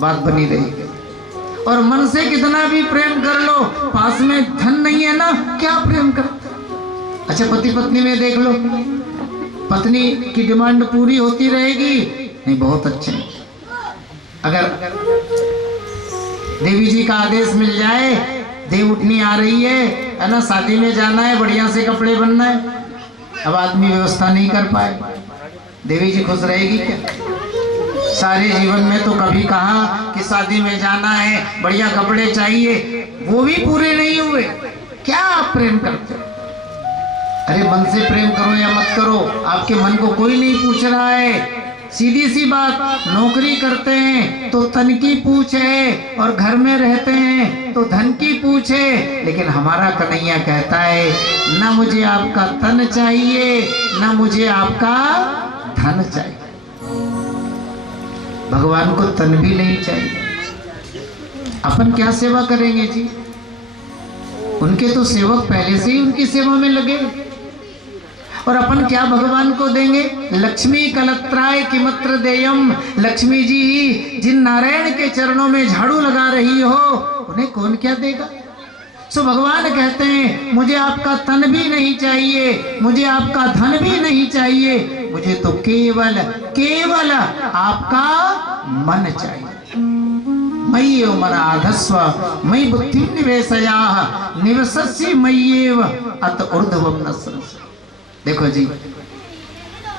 बात बनी रहेगी। और मन से कितना भी प्रेम कर लो, पास में धन नहीं है ना, क्या प्रेम कर। अच्छा, पति पत्नी में देख लो, पत्नी की डिमांड पूरी होती रहेगी, नहीं बहुत अच्छे। अगर देवी जी का आदेश मिल जाए, देव उठनी आ रही है, है ना, शादी में जाना है, बढ़िया से कपड़े बनना है, अब आदमी व्यवस्था नहीं कर पाए, देवी जी खुश रहेगी क्या? सारे जीवन में तो कभी कहा कि शादी में जाना है, बढ़िया कपड़े चाहिए, वो भी पूरे नहीं हुए। क्या आप प्रेम करते हो? अरे मन से प्रेम करो या मत करो, आपके मन को कोई नहीं पूछ रहा है। सीधी सी बात, नौकरी करते हैं तो तन की पूछ है, और घर में रहते हैं तो धन की पूछ है। लेकिन हमारा कन्हैया कहता है, ना मुझे आपका तन चाहिए, ना मुझे आपका धन चाहिए। भगवान को तन भी नहीं चाहिए। अपन क्या सेवा करेंगे जी? उनके तो सेवक पहले से ही उनकी सेवा में लगे, और अपन क्या भगवान को देंगे? लक्ष्मी कलत्राय किमत्र देयम। लक्ष्मी जी जिन नारायण के चरणों में झाड़ू लगा रही हो, उन्हें कौन क्या देगा? सो भगवान कहते हैं, मुझे आपका तन भी नहीं चाहिए, मुझे आपका धन भी नहीं चाहिए, मुझे तो केवल केवल आपका मन चाहिए। मय्य मनाधस्व मयि बुद्धि निवेशया निवसस्य मय्येव अत ऊर्ध्वं न संशयः। देखो जी,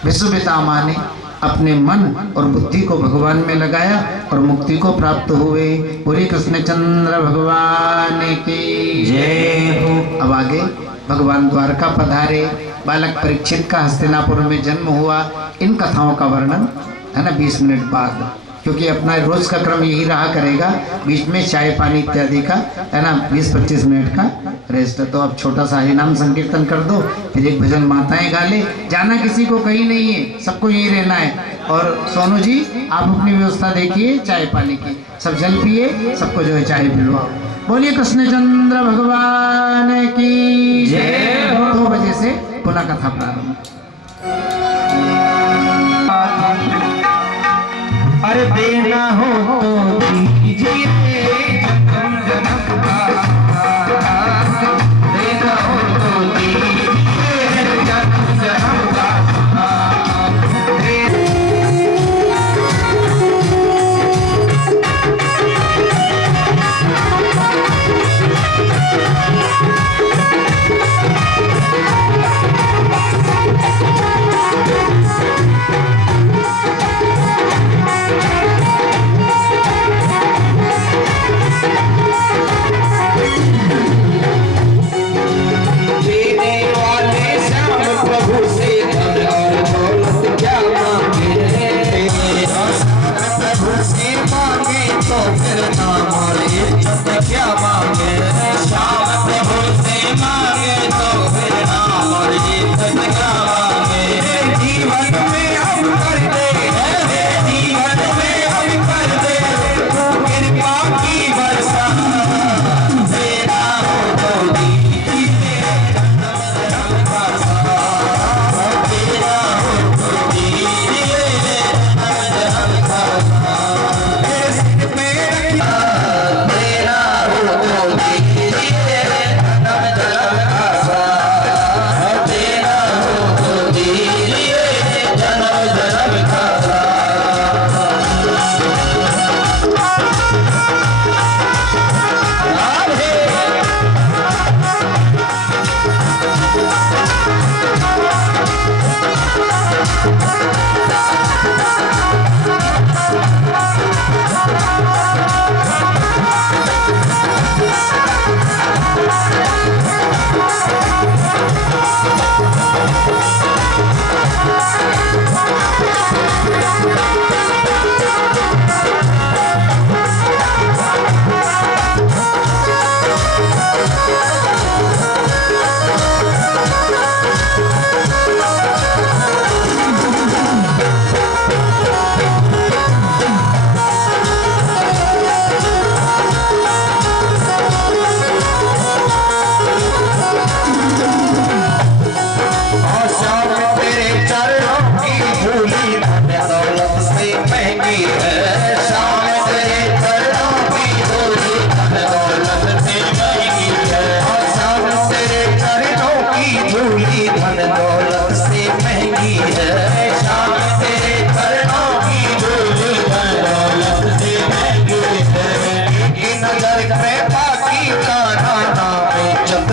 विश्व पितामह ने अपने मन और बुद्धि को भगवान में लगाया और मुक्ति को प्राप्त हुए। बोले कृष्णचंद्र भगवान की जय हो। अब आगे भगवान द्वारका पधारे, बालक परीक्षित का हस्तिनापुर में जन्म हुआ। इन कथाओं का वर्णन है ना 20 मिनट बाद, क्योंकि अपना रोज का क्रम यही रहा करेगा, बीच में चाय पानी इत्यादि का है ना 20-25 मिनट का रेस्ट। तो अब छोटा सा हरिनाम संकीर्तन कर दो, फिर एक भजन माताएं गा ले। जाना किसी को कहीं नहीं है, सबको यही रहना है। और सोनू जी आप अपनी व्यवस्था देखिए चाय पानी की, सब जल पिए, सबको जो है चाय पिलवाओ। बोलिए कृष्णचंद्र भगवान की जय हो। 2 बजे से पुनः कथा प्रारंभ। अरे देना हो तो दीजिए, देना हो तो दीजिए,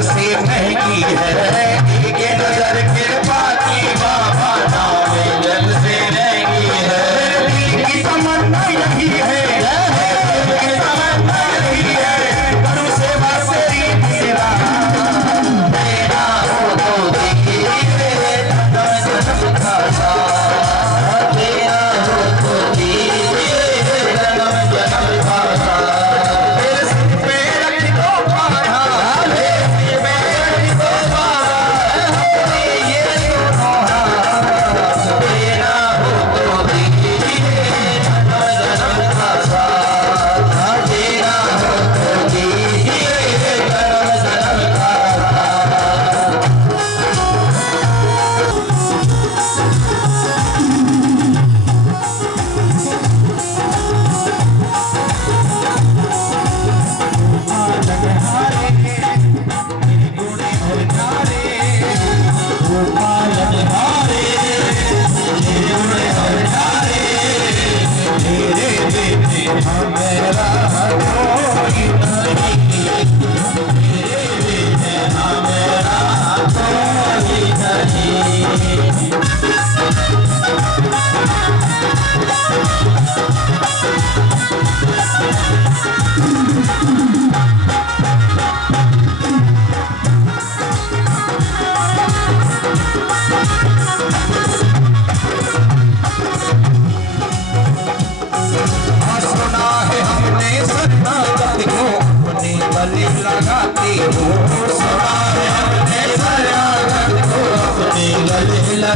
से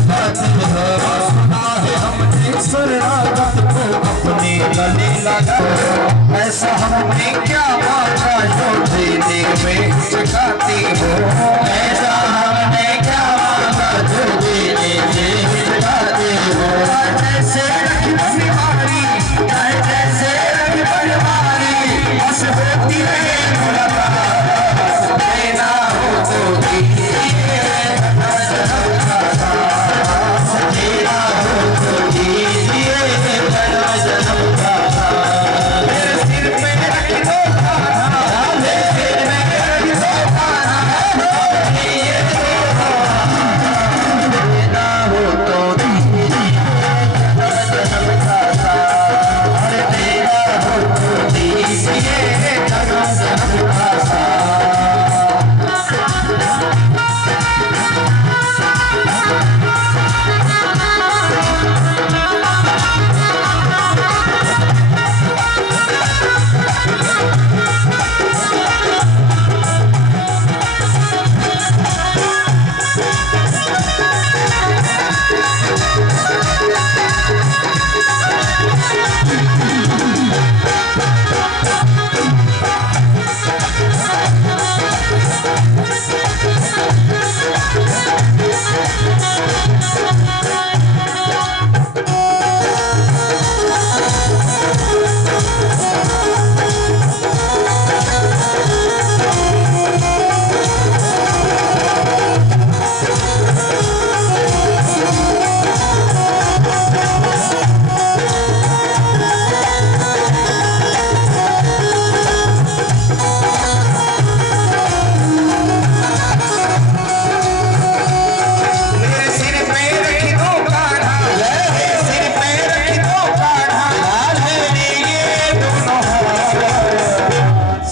लगाती है। सुना है हमने शरणागत को अपने गले लगा, ऐसा हमने क्या मांगा जो देने में चकाती हो। ऐसा हमने क्या मांगा जो देने में चकाती हो। जैसे बीमारी जैसे बनवारी बस होती रहे मुलाकात, देना हो तो दीजिए देना हो तो दीजिए जन्म का। मेरे सिर पे रख दो खाना, मेरे सिर में रख दो खाना, देना हो तो दीजिए जन्म का। अरे देना हो तो दीजिए जन्म का।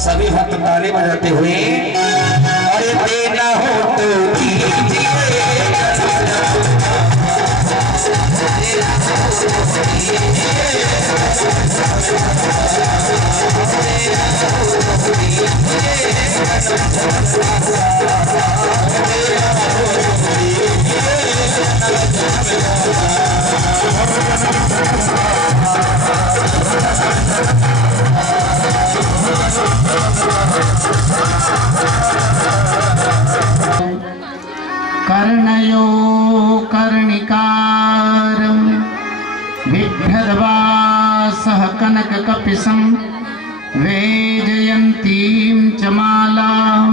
सभी भक्त ताली बजाते हुए अरे देना हो तो दीजिए कर्णयो कर्णिकारं बिभ्रद्वासः कनककपिशं वैजयन्तीं च मालां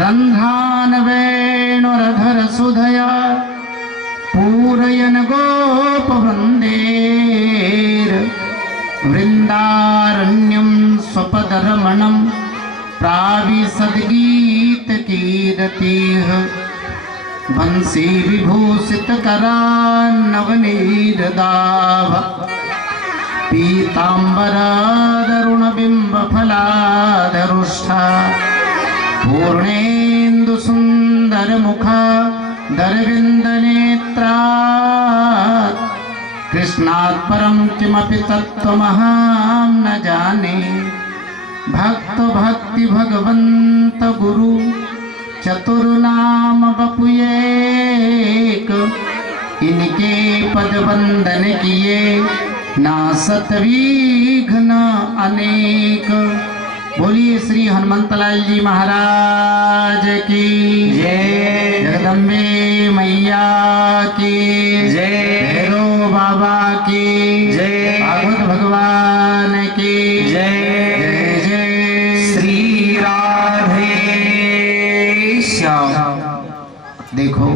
रन्ध्रान् वेणुरधरसुधया पूरयन् गोपवृन्देर्वृन्दारण्यं स्वपदरमणं प्राविशद्गीतकीरतिः बंसी विभूषित करान्नवनीरदाभ पीताम्बरादरुण बिंब फलादरुष्ठा पूर्णेन्दु सुंदर मुखा दरविंद नेत्रा कृष्णात् परं किमपि तत्त्वमहं न जाने। भक्त भक्ति भगवंत गुरु चतुर्नाम बपुएक, इनके पद वंदन किए ना सतविघ्न अनेक। बोलिए श्री हनुमंतलाल जी महाराज की जय, जगदम्बे मैया की जय, भैरव बाबा की जय, भागवत भगवान की जय। जय जय श्री राधे श्याम। देखो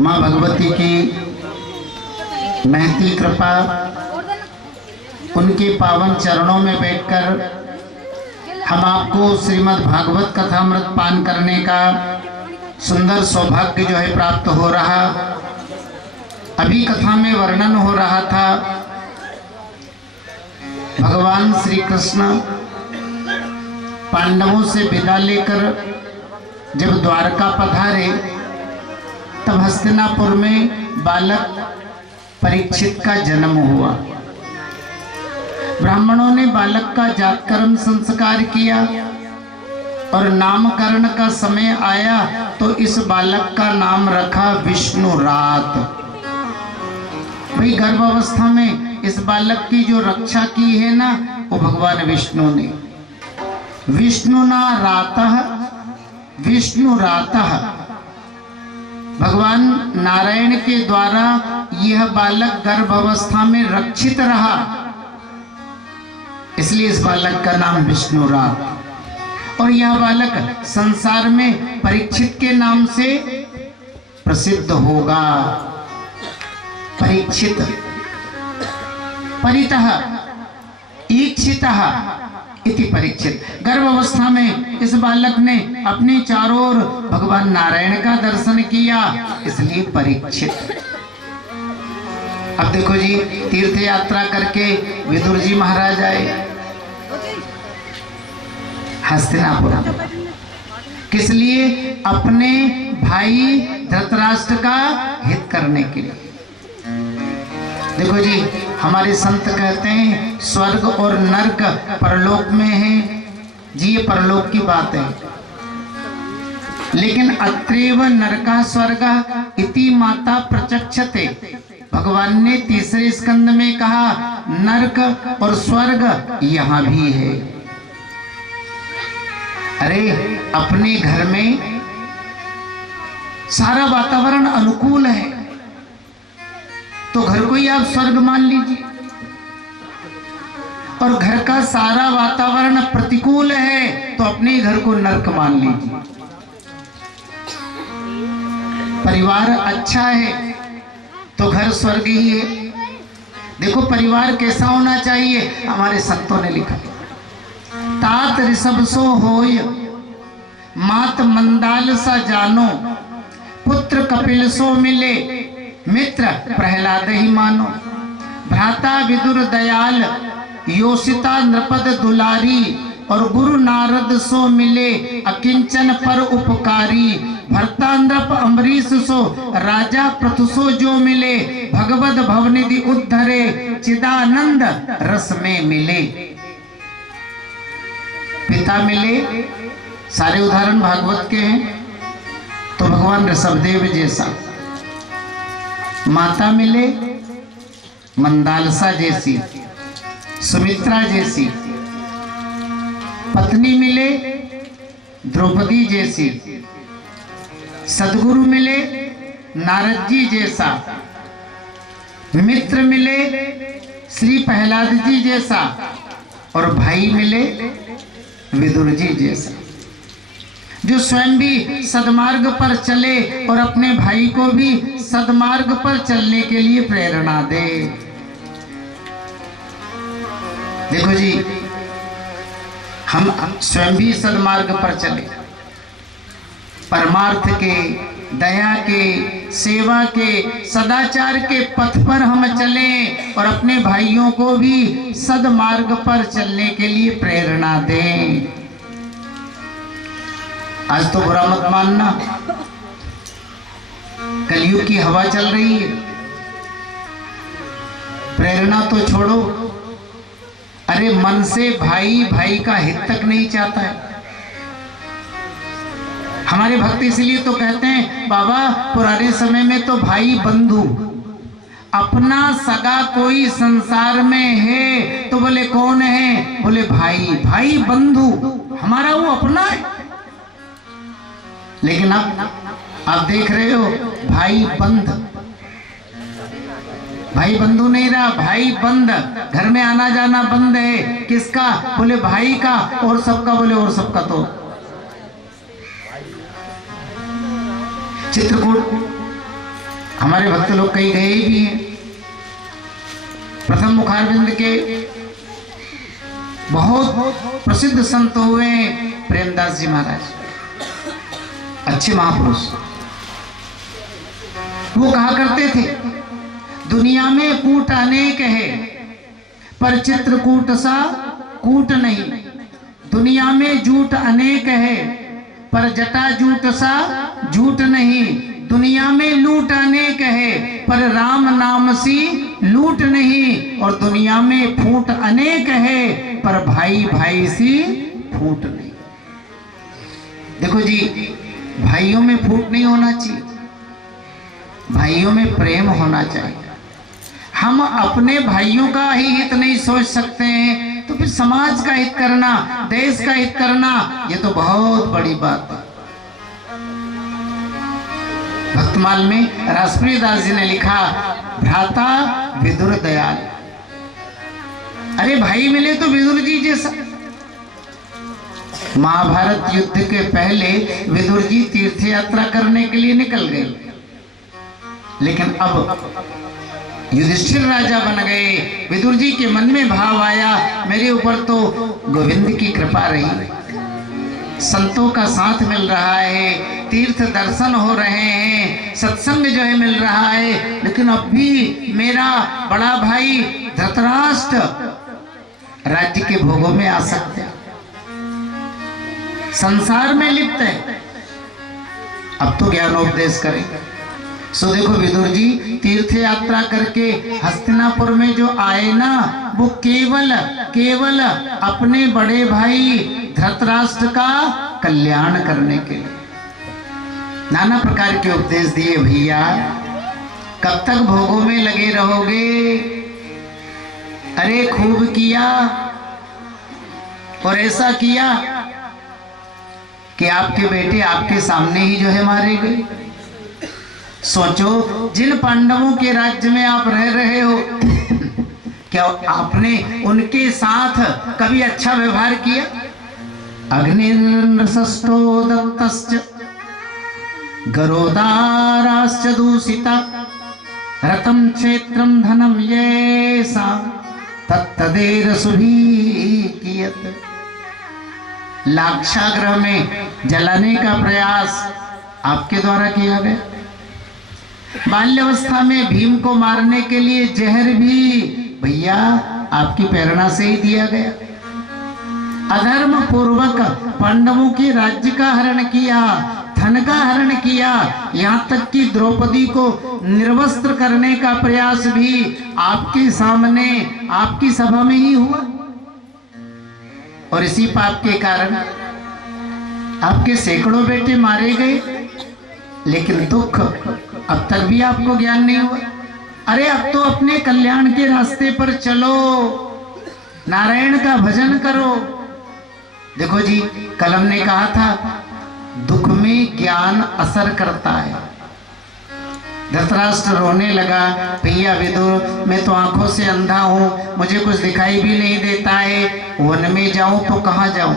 माँ भगवती की महती कृपा, उनके पावन चरणों में बैठकर हम आपको श्रीमद् भागवत कथामृत पान करने का सुंदर सौभाग्य जो है प्राप्त हो रहा। अभी कथा में वर्णन हो रहा था भगवान श्री कृष्ण पांडवों से विदा लेकर जब द्वारका पधारे तब हस्तिनापुर में बालक परीक्षित का जन्म हुआ। ब्राह्मणों ने बालक का जातकर्म संस्कार किया और नामकरण का समय आया तो इस बालक का नाम रखा विष्णु रात। भाई गर्भावस्था में इस बालक की जो रक्षा की है ना, वो भगवान विष्णु ने। विष्णुना रातः, विष्णु रातः, भगवान नारायण के द्वारा यह बालक गर्भावस्था में रक्षित रहा, इसलिए इस बालक का नाम विष्णु रात। और यह बालक संसार में परीक्षित के नाम से प्रसिद्ध होगा। परीक्षित, परितः ईक्षितः इति परीक्षित। गर्भावस्था में इस बालक ने अपने चारों ओर भगवान नारायण का दर्शन किया, इसलिए परीक्षित। अब देखो जी, तीर्थ यात्रा करके विदुर जी महाराज आए हस्तिनापुर। किस लिए? अपने भाई धृतराष्ट्र का हित करने के लिए। देखो जी, हमारे संत कहते हैं स्वर्ग और नरक परलोक में है जी, ये परलोक की बात है। लेकिन अत्रैव नरका स्वर्ग इति माता प्रचक्षते, भगवान ने तीसरे स्कंद में कहा नरक और स्वर्ग यहाँ भी है। अरे अपने घर में सारा वातावरण अनुकूल है तो घर को ही आप स्वर्ग मान लीजिए, और घर का सारा वातावरण प्रतिकूल है तो अपने घर को नरक मान लीजिए। परिवार अच्छा है तो घर स्वर्ग ही है। देखो परिवार कैसा होना चाहिए, हमारे संतों ने लिखा, तात ऋषभ सो होय, मात मंदाल सा जानो, पुत्र कपिल सो मिले, मित्र प्रहलाद ही मानो, भ्राता विदुर दयाल, योषिता नृपद दुलारी, और गुरु नारद सो मिले, अकिंचन पर उपकारी, भरता नृप अम्बरीश सो, राजा प्रथुसो जो मिले, भगवद भवनिधि उद्धरे, चिदानंद रस में मिले। पिता मिले, सारे उदाहरण भागवत के हैं, तो भगवान ऋषभदेव जैसा। माता मिले मंदालसा जैसी, सुमित्रा जैसी। पत्नी मिले द्रौपदी जैसी। सदगुरु मिले नारद जी जैसा। मित्र मिले श्री प्रहलाद जी जैसा, और भाई मिले विदुर जी जैसा, जो स्वयं भी सदमार्ग पर चले और अपने भाई को भी सदमार्ग पर चलने के लिए प्रेरणा दे। देखो जी, हम स्वयं भी सदमार्ग पर चले, परमार्थ के, दया के, सेवा के, सदाचार के पथ पर हम चलें और अपने भाइयों को भी सदमार्ग पर चलने के लिए प्रेरणा दें। आज तो बुरा मत मानना, कलयुग की हवा चल रही है, प्रेरणा तो छोड़ो, अरे मन से भाई भाई का हित तक नहीं चाहता है। हमारे भक्त इसलिए तो कहते हैं बाबा, पुराने समय में तो भाई बंधु, अपना सगा कोई संसार में है तो बोले कौन है, बोले भाई। भाई बंधु हमारा वो अपना है। लेकिन अब आप देख रहे हो भाई बंध, भाई बंधु नहीं रहा, भाई बंद। घर में आना जाना बंद है। किसका? बोले भाई का। और सबका? बोले और सबका। तो चित्रकूट हमारे भक्त लोग कई गए भी हैं। प्रथम मुखारविंद के बहुत प्रसिद्ध संत हुए प्रेमदास जी महाराज, अच्छे महापुरुष। वो कहा करते थे, दुनिया में कूट अनेक है पर चित्रकूट सा कूट नहीं। दुनिया में झूठ अनेक है पर जटा जूट सा झूठ नहीं। दुनिया में लूट अनेक है पर राम नाम सी लूट नहीं। और दुनिया में फूट अनेक है पर भाई भाई सी फूट नहीं। देखो जी, भाइयों में फूट नहीं होना चाहिए, भाइयों में प्रेम होना चाहिए। हम अपने भाइयों का ही हित नहीं सोच सकते हैं तो फिर समाज का हित करना, देश का हित करना, ये तो बहुत बड़ी बात है। भक्तमाल में राष्ट्रीय दास जी ने लिखा, भ्राता विदुर दयाल। अरे भाई मिले तो विदुर जी जैसा। महाभारत युद्ध के पहले विदुर जी तीर्थ यात्रा करने के लिए निकल गए, लेकिन अब युधिष्ठिर राजा बन गए। विदुर जी के मन में भाव आया, मेरे ऊपर तो गोविंद की कृपा रही, संतों का साथ मिल रहा है, तीर्थ दर्शन हो रहे हैं, सत्संग जो है मिल रहा है, लेकिन अब भी मेरा बड़ा भाई धृतराष्ट्र राज्य के भोगों में आसक्त है, संसार में लिप्त है, अब तो ज्ञानोपदेश करें। सो देखो विदुर जी तीर्थ यात्रा करके हस्तिनापुर में जो आए ना, वो केवल अपने बड़े भाई धृतराष्ट्र का कल्याण करने के लिए नाना प्रकार के उपदेश दिए। भैया कब तक भोगों में लगे रहोगे? अरे खूब किया और ऐसा किया कि आपके बेटे आपके सामने ही जो है मारे गए। सोचो, जिन पांडवों के राज्य में आप रह रहे हो, क्या आपने उनके साथ कभी अच्छा व्यवहार किया? अग्निर्नृशष्टो दत्तश्च गरोदाराश्च दूषिता रतं क्षेत्रं धनं येषा तत्तदेरसुभिः कियत्। लाक्षागृह में जलाने का प्रयास आपके द्वारा किया गया। बाल्यावस्था में भीम को मारने के लिए जहर भी भैया आपकी प्रेरणा से ही दिया गया। अधर्म पूर्वक पांडवों के राज्य का हरण किया, धन का हरण किया, यहाँ तक कि द्रौपदी को निर्वस्त्र करने का प्रयास भी आपके सामने आपकी सभा में ही हुआ। और इसी पाप के कारण आपके सैकड़ों बेटे मारे गए, लेकिन दुख अब तक भी आपको ज्ञान नहीं हुआ। अरे अब तो अपने कल्याण के रास्ते पर चलो, नारायण का भजन करो। देखो जी, कलम ने कहा था दुख में ज्ञान असर करता है। धृतराष्ट्र रोने लगा, भैया विदुर मैं तो आंखों से अंधा हूं, मुझे कुछ दिखाई भी नहीं देता है, वन में जाऊं तो कहां जाऊं,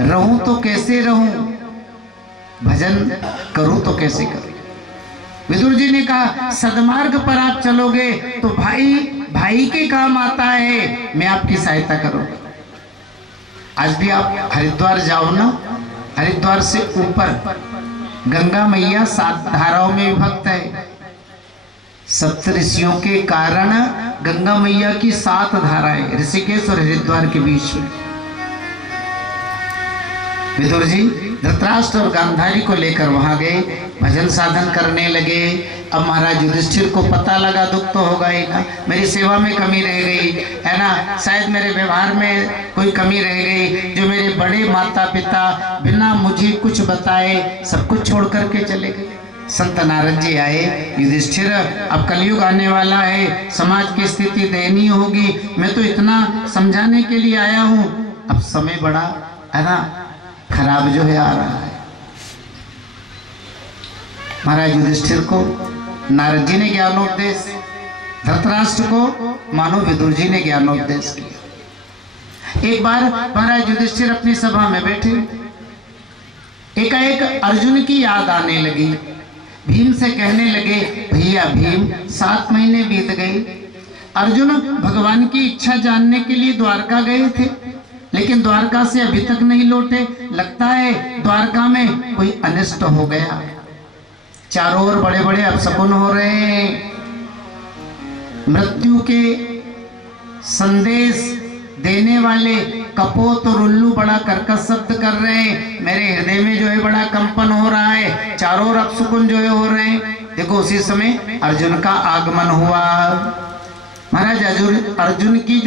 रहूं तो कैसे रहूं, भजन करूं तो कैसे करूं। विदुर जी ने कहा सदमार्ग पर आप चलोगे तो भाई भाई के काम आता है, मैं आपकी सहायता करूंगा। आज भी आप हरिद्वार जाओ ना, हरिद्वार से ऊपर गंगा मैया 7 धाराओं में विभक्त है। सप्तऋषियों के कारण गंगा मैया की 7 धाराएं ऋषिकेश और हरिद्वार के बीच में। विदुर जी धृतराष्ट्र और गांधारी को लेकर वहां गए, भजन साधन करने लगे। अब महाराज युधिष्ठिर को पता लगा दुख तो होगा ही ना, मेरी सेवा में कमी रह गई है ना, शायद मेरे व्यवहार में कोई कमी रह गई, जो मेरे बड़े माता पिता बिना मुझे कुछ बताए सब कुछ छोड़ करके चले गए। संत नारद जी आए, युधिष्ठिर अब कलयुग आने वाला है, समाज की स्थिति दयनीय होगी, मैं तो इतना समझाने के लिए आया हूँ, अब समय बड़ा है ना खराब जो है आ रहा है। महाराज युधिष्ठिर को नारद जी ने ज्ञानोपदेश, धृतराष्ट्र को मानो विदुर जी ने ज्ञानोपदेश किया। एक बार महाराज युधिष्ठिर अपनी सभा में बैठे, एकाएक अर्जुन की याद आने लगी। भीम से कहने लगे, भैया भीम 7 महीने बीत गए, अर्जुन भगवान की इच्छा जानने के लिए द्वारका गए थे, लेकिन द्वारका से अभी तक नहीं लौटे, लगता है द्वारका में कोई अनिष्ट हो गया। चारों ओर बड़े बड़े अपशकुन हो रहे हैं, मृत्यु के संदेश देने वाले कपोत और उल्लू बड़ा कर्कश शब्द कर रहे हैं, मेरे हृदय में जो है बड़ा कंपन हो रहा है, चारों ओर अपशकुन जो है हो रहे हैं। देखो उसी समय अर्जुन का आगमन हुआ। महाराज अर्जुन की जो